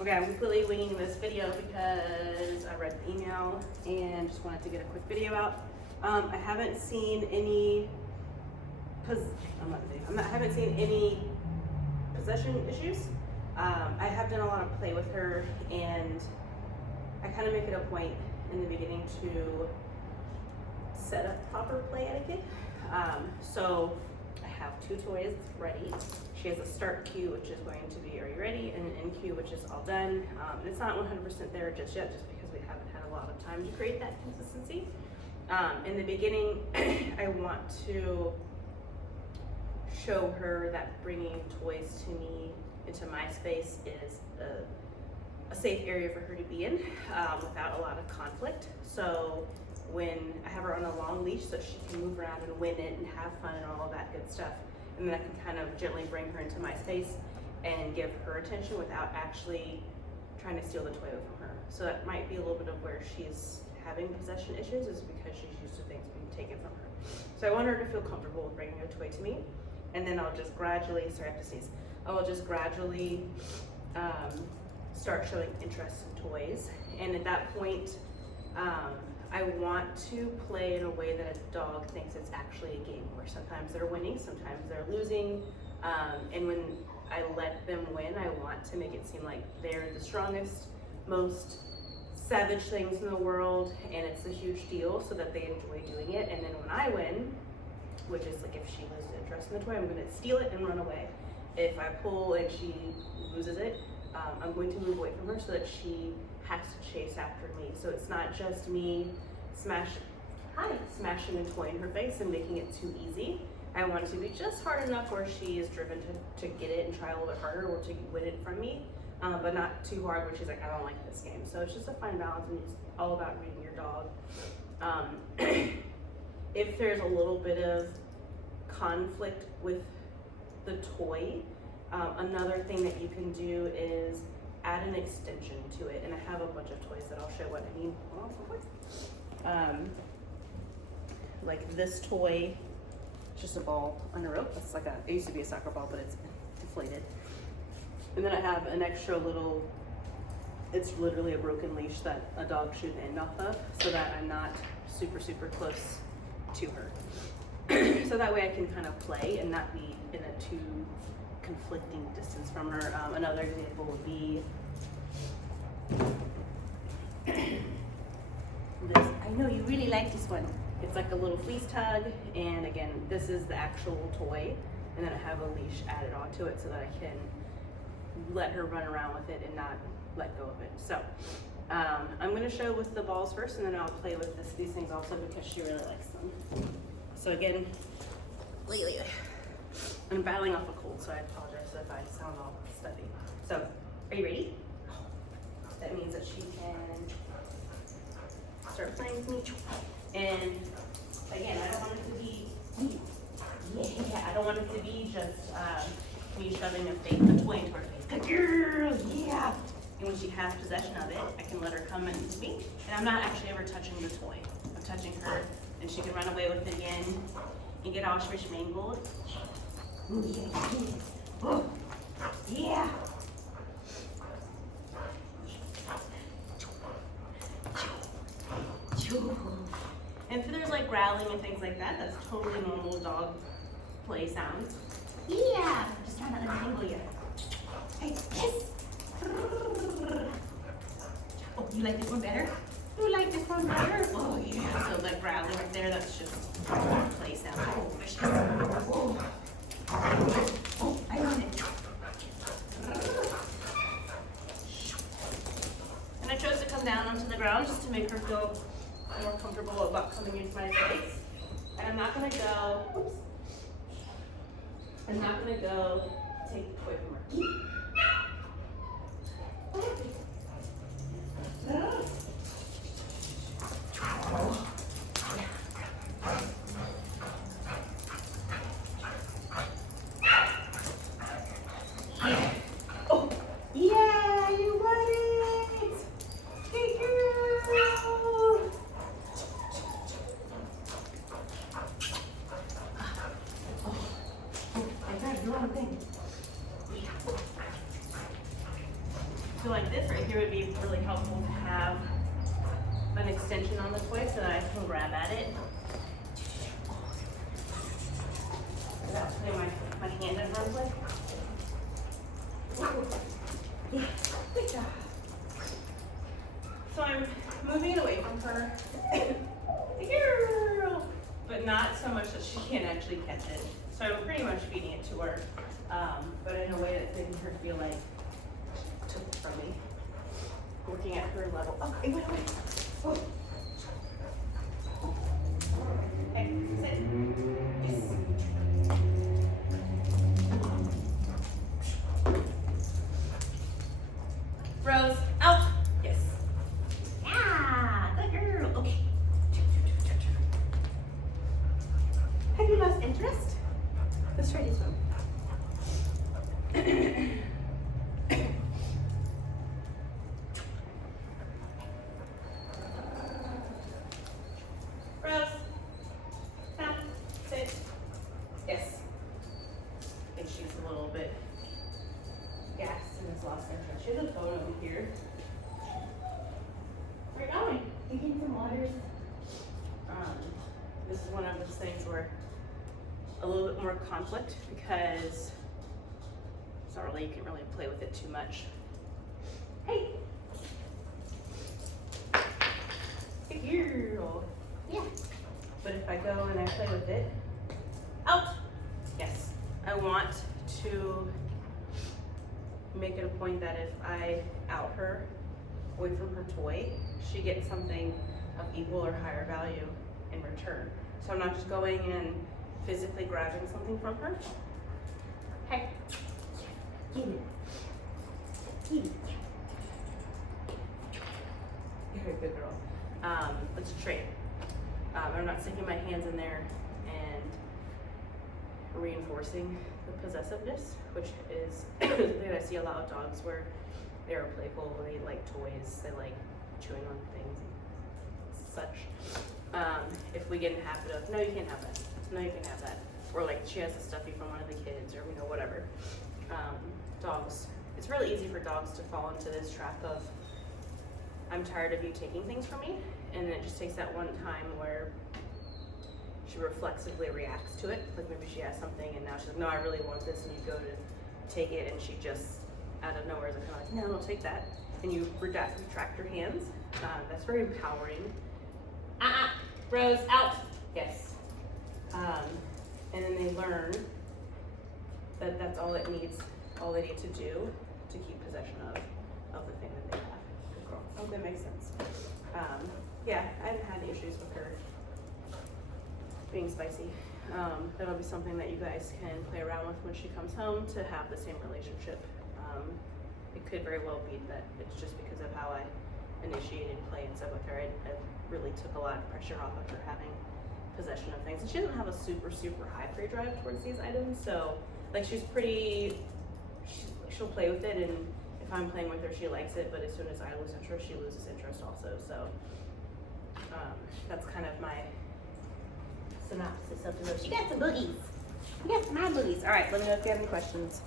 Okay, I'm completely winging this video because I read the email and just wanted to get a quick video out. I haven't seen any possession issues. I have done a lot of play with her, and I kind of make it a point in the beginning to set up proper play etiquette. So I have 2 toys ready. She has a start cue, which is going to be, are you ready? And an end cue, which is all done. And it's not 100% there just yet, just because we haven't had a lot of time to create that consistency. In the beginning, I want to show her that bringing toys to me into my space is a safe area for her to be in without a lot of conflict. So when I have her on a long leash so she can move around and win it and have fun and all of that good stuff, and then I can kind of gently bring her into my space and give her attention without actually trying to steal the toy away from her. So that might be a little bit of where she's having possession issues, is because she's used to things being taken from her. So I want her to feel comfortable with bringing a toy to me, and then I'll just gradually, sorry I have to sneeze, I will just gradually start showing interest in toys. And at that point, I want to play in a way that a dog thinks it's actually a game, where sometimes they're winning, sometimes they're losing. And when I let them win, I want to make it seem like they're the strongest, most savage things in the world, and it's a huge deal, so that they enjoy doing it. And then when I win, which is like if she loses interest in the toy, I'm gonna steal it and run away. If I pull and she loses it, I'm going to move away from her so that she has to chase after me. So it's not just me smashing a toy in her face and making it too easy. I want it to be just hard enough where she is driven to get it and try a little bit harder, or to win it from me, but not too hard where she's like, I don't like this game. So it's just a fine balance, and it's all about reading your dog. If there's a little bit of conflict with the toy, another thing that you can do is add an extension to it. And I have a bunch of toys that I'll show what I mean. Like this toy, it's just a ball on a rope. It's like it used to be a soccer ball, but it's deflated. And then I have an extra little, it's literally a broken leash that a dog should end off of, so that I'm not super, super close to her. So that way I can kind of play and not be in a too conflicting distance from her. Another example would be this. I know you really like this one. It's like a little fleece tug, and again, this is the actual toy, and then I have a leash added onto it so that I can let her run around with it and not let go of it. So I'm going to show with the balls first, and then I'll play with these things also, because she really likes them. So again, I'm battling off a cold, so I apologize if I sound all stuffy. So, are you ready? That means that she can start playing with me. And again, I don't want it to be, I don't want it to be just me shoving a toy into her face. Good girl, yeah. And when she has possession of it, I can let her come into me, and I'm not actually ever touching the toy. I'm touching her, and she can run away with it again and get all schmangled. Ooh, yeah. Oh, yeah. And if there's like growling and things like that, that's totally normal dog play sounds. Yeah, just trying to untangle you. Hey, kiss. Oh, you like this one better? You like this one better? Oh yeah. So like growling right there, that's just play sound. Oh, vicious. Oh. Oh, I want it. And I chose to come down onto the ground just to make her feel more comfortable about coming into my space. And I'm not gonna go, oops. I'm not gonna go take the toy from her. Oh, yeah, you won it! Good girl! I grabbed the wrong thing. So like this right here would be really helpful to have an extension on the toy so that I can grab at it. Without putting my hand in harm's way. Yeah, good job. So I'm moving it away from her. Girl! But not so much that she can't actually catch it. So I'm pretty much feeding it to her, but in a way that's making her feel like she took it from me. Working at her level. Oh, it went away. Oh. Hey, sit. Yes. Rose, out. Yes. Yeah, good girl. Okay. Have you lost interest? Let's try this one. Rose, stop, sit. Yes. I think she's a little bit gassed and has lost interest. She has a phone over here. Where are you going? You getting some waters? This is one of those things where a little bit more conflict because it's not really, you can really play with it too much. Hey! Good girl. Yeah. But if I go and I play with it, out! Yes. I want to make it a point that if I out her away from her toy, she gets something of equal or higher value in return. So I'm not just going and physically grabbing something from her. Hey, give it. Give it. You're a good girl. Let's trade. I'm not sticking my hands in there and reinforcing the possessiveness, which is something I see a lot of dogs where they are playful, they like toys, they like chewing on things and such. If we get in the habit of, no, you can't have that. No, you can have that. Or like she has a stuffy from one of the kids or whatever. Dogs, it's really easy for dogs to fall into this trap of, I'm tired of you taking things from me. And then it just takes that one time where she reflexively reacts to it. Like maybe she has something and now she's like, no, I really want this. And you go to take it and she just out of nowhere is kind of like, no, don't take that. And you retract your hands. That's very empowering. Rose, out. Yes. And then they learn that that's all it needs, all they need to do to keep possession of the thing that they have. Good girl. Oh, that makes sense. Yeah, I haven't had any issues with her being spicy. That'll be something that you guys can play around with when she comes home to have the same relationship. It could very well be that it's just because of how I initiated play and stuff with her. I really took a lot of pressure off of her having possession of things. And she doesn't have a super high prey drive towards these items, so like she'll play with it, and if I'm playing with her, she likes it, but as soon as I lose interest, she loses interest also. So that's kind of my synopsis of the roast. You got some boogies. You got some boogies. All right, let me know if you have any questions.